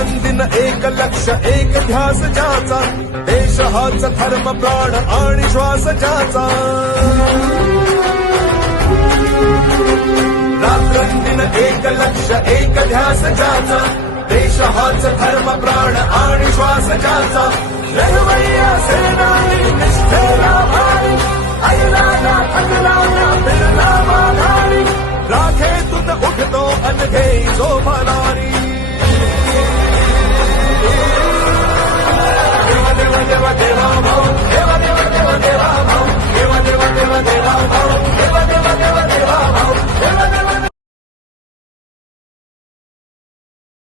रात्रंदिन एक लक्ष्य एक ध्यास ज्याचा, देश हाच धर्म प्राण आणि श्वास ज्याचा. रात्रंदिन एक लक्ष्य एक ध्यास ज्याचा, देश हाच धर्म प्राण आणि श्वास ज्याचा. लढवय्या सेनानी निष्ठेला भारी, ऐला ना थकला ना फिरला माघारी. राखे